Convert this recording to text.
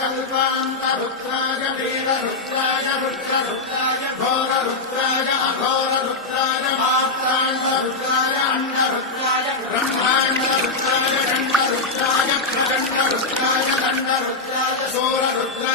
कल्पान्तरुद्राय वीररुद्राय रुद्ररुद्राय घोररुद्राय अघोररुद्राय मात्राण्डरुद्राय अण्डरुद्राय ब्रह्माण्डरुद्राय खण्डरुद्राय प्रचण्डरुद्राय दण्डरुद्राय शूररुद्राय